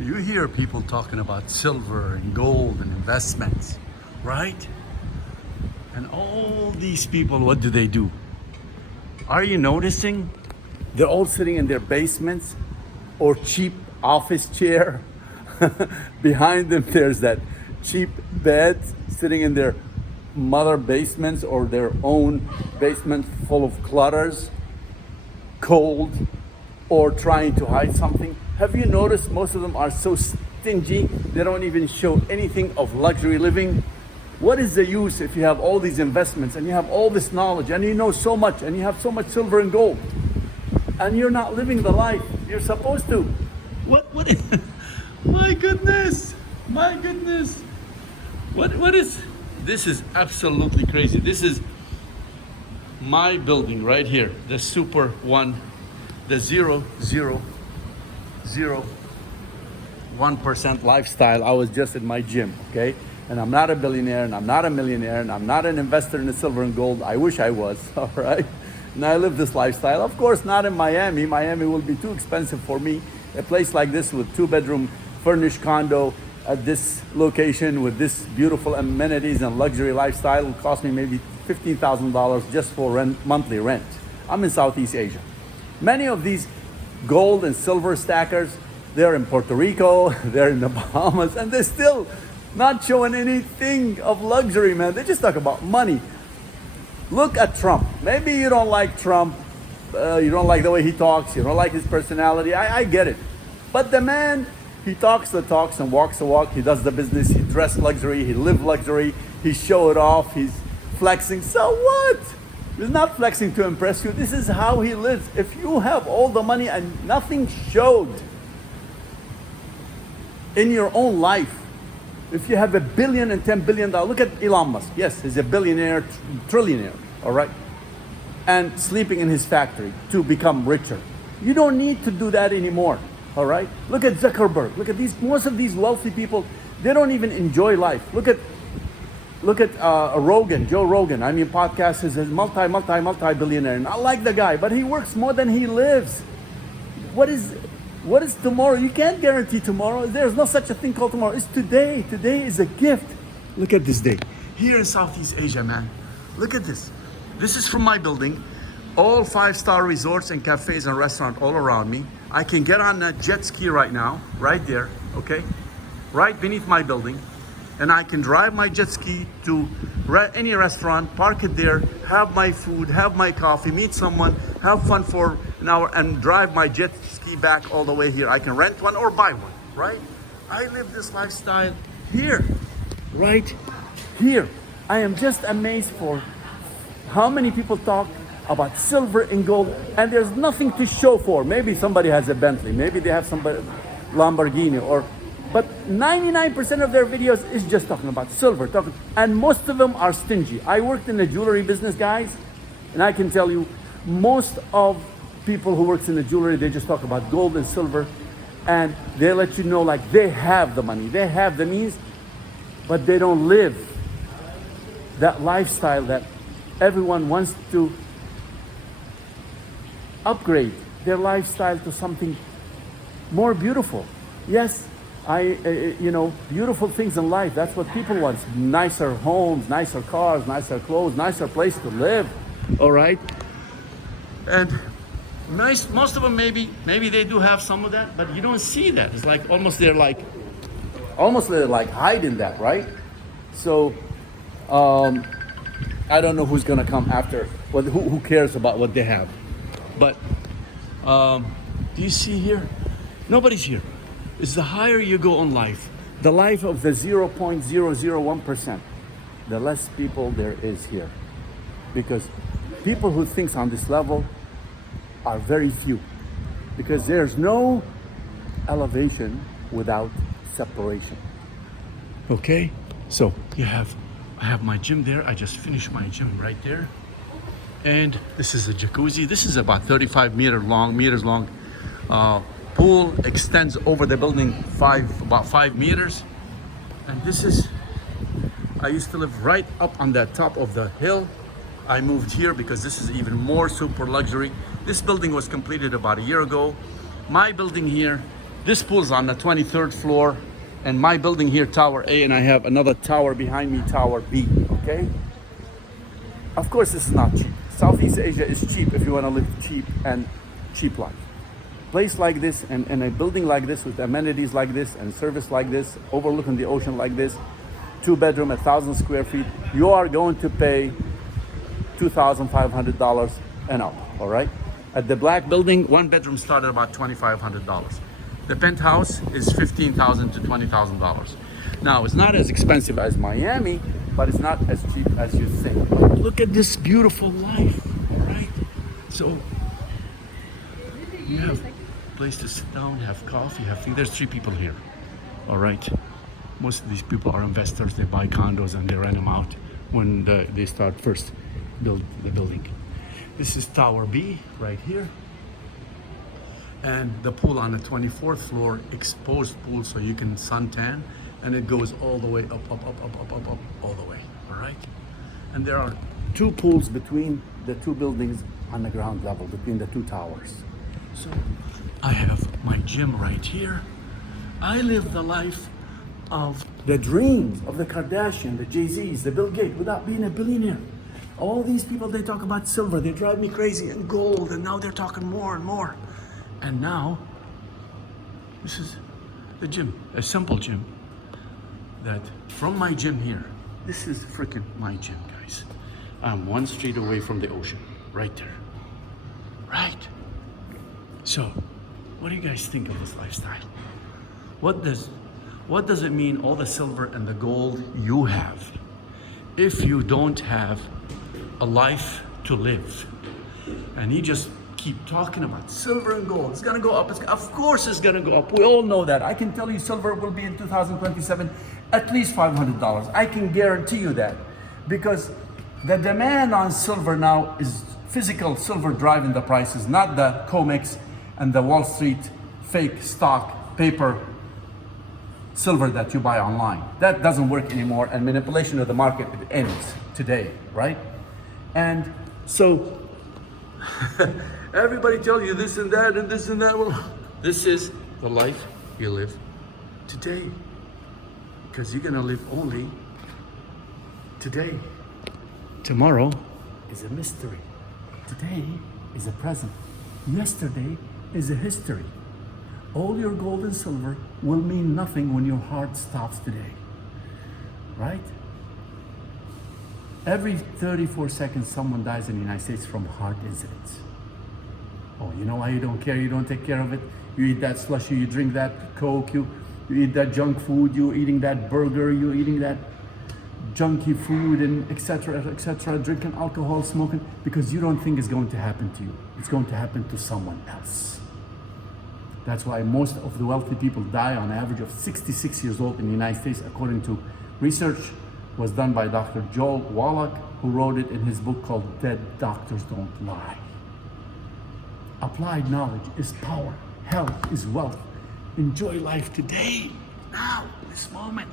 You hear people talking about silver and gold and investments, right? And all these people, what do? Are you noticing? They're all sitting in their basements or cheap office chair. Behind them, there's that cheap bed sitting in their mother basements or their own basement full of clutters, cold, or trying to hide something. Have you noticed most of them are so stingy, they don't even show anything of luxury living? What is the use if you have all these investments and you have all this knowledge and you know so much and you have so much silver and gold and you're not living the life you're supposed to? What is, my goodness, what is, this is absolutely crazy. This is my building right here, the super one, the 0.001% lifestyle. I was just in my gym, okay? And I'm not a billionaire, and I'm not a millionaire, and I'm not an investor in the silver and gold. I wish I was, all right? And I live this lifestyle. Of course, not in Miami. Miami will be too expensive for me. A place like this with 2-bedroom furnished condo at this location with this beautiful amenities and luxury lifestyle will cost me maybe $15,000 just for rent, monthly rent. I'm in Southeast Asia. Many of these gold and silver stackers, they're in Puerto Rico, they're in the Bahamas, and they're still not showing anything of luxury, man. They just talk about money. Look at Trump. Maybe you don't like Trump, you don't like the way he talks, you don't like his personality. I get it. But the man, he talks the talks and walks the walk. He does the business. He dress luxury. He live luxury. He show it off. He's flexing. So what? He's not flexing to impress you. This is how he lives. If you have all the money and nothing showed in your own life, if you have $1 billion and $10 billion, look at Elon Musk. Yes, he's a billionaire, trillionaire, all right? And sleeping in his factory to become richer. You don't need to do that anymore, all right? Look at Zuckerberg. Look at these, most of these wealthy people, they don't even enjoy life. Look at Rogan, Joe Rogan. I mean, podcast is a multi-billionaire. And I like the guy, but he works more than he lives. What is tomorrow? You can't guarantee tomorrow. There's no such a thing called tomorrow. It's today. Today is a gift. Look at this day. Here in Southeast Asia, man. Look at this. This is from my building. All 5-star resorts and cafes and restaurants all around me. I can get on a jet ski right now, right there, okay? Right beneath my building. And I can drive my jet ski to any restaurant, park it there, have my food, have my coffee, meet someone, have fun for an hour, and drive my jet ski back all the way here. I can rent one or buy one, right? I live this lifestyle here, right here. I am just amazed for how many people talk about silver and gold, and there's nothing to show for. Maybe somebody has a Bentley, maybe they have somebody Lamborghini, but 99% of their videos is just talking about silver, and most of them are stingy. I worked in the jewelry business, guys, and I can tell you, most of people who works in the jewelry, they just talk about gold and silver, and they let you know like they have the money, they have the means, but they don't live that lifestyle that everyone wants to upgrade their lifestyle to something more beautiful. Yes, beautiful things in life. That's what people want. Nicer homes, nicer cars, nicer clothes, nicer place to live. All right. And most of them maybe they do have some of that, but you don't see that. It's like almost they're like hiding that, right? So I don't know who's gonna come after. Who cares about what they have? But do you see here? Nobody's here. It's the higher you go in life, the life of the 0.001%, the less people there is here. Because people who think on this level are very few. Because there's no elevation without separation. Okay? So I have my gym there. I just finished my gym right there. And this is a jacuzzi. This is about 35 meters long. Pool extends over the building about 5 meters. And this is, I used to live right up on the top of the hill. I moved here because this is even more super luxury. This building was completed about a year ago. My building here This pool's on the 23rd floor, and my building here, Tower A, and I have another tower behind me, Tower B, okay? Of course, this is not cheap. Southeast Asia is cheap if you want to live cheap and cheap life. Place like this and a building like this with amenities like this and service like this, overlooking the ocean like this, 2-bedroom, 1,000 square feet, you are going to pay $2,500 and up, all right? At the black building, 1 bedroom started about $2,500. The penthouse is $15,000 to $20,000. Now, it's not as expensive as Miami, but it's not as cheap as you think. Look at this beautiful life, all right? So, you have a place to sit down, have coffee, have things. There's 3 people here, all right? Most of these people are investors. They buy condos and they rent them out when they start first build the building. This is Tower B right here. And the pool on the 24th floor, exposed pool, so you can suntan, and it goes all the way up, all the way, all right? And there are 2 pools between the 2 buildings on the ground level, between the 2 towers. So I have my gym right here. I live the life of the dreams of the Kardashian, the Jay-Z's, the Bill Gates, without being a billionaire. All these people, they talk about silver, they drive me crazy, and gold, and now they're talking more and more. And now, this is the gym, a simple gym that from my gym here, this is freaking my gym, guys. I'm 1 street away from the ocean, right there, right? So, what do you guys think of this lifestyle? What does it mean, all the silver and the gold you have, if you don't have a life to live? And you just keep talking about silver and gold. It's gonna go up. Of course it's gonna go up. We all know that. I can tell you silver will be in 2027 at least $500. I can guarantee you that. Because the demand on silver now is physical silver driving the prices, not the COMEX and the Wall Street fake stock paper silver that you buy online. That doesn't work anymore, and manipulation of the market ends today, right? And so everybody tell you this and that and this and that. Well, this is the life you live today, because you're gonna live only today. Tomorrow is a mystery. Today is a present. Yesterday is a history. All your gold and silver will mean nothing when your heart stops today, right? Every 34 seconds, someone dies in the United States from heart incidents. Oh, you know why you don't care? You don't take care of it. You eat that slushy, you drink that Coke, you eat that junk food, you eating that burger, you eating that junky food, and etc., drinking alcohol, smoking, because you don't think it's going to happen to you. It's going to happen to someone else. That's why most of the wealthy people die on average of 66 years old in the United States, according to research was done by Dr. Joel Wallach, who wrote it in his book called Dead Doctors Don't Lie. Applied knowledge is power. Health is wealth. Enjoy life today, now, this moment.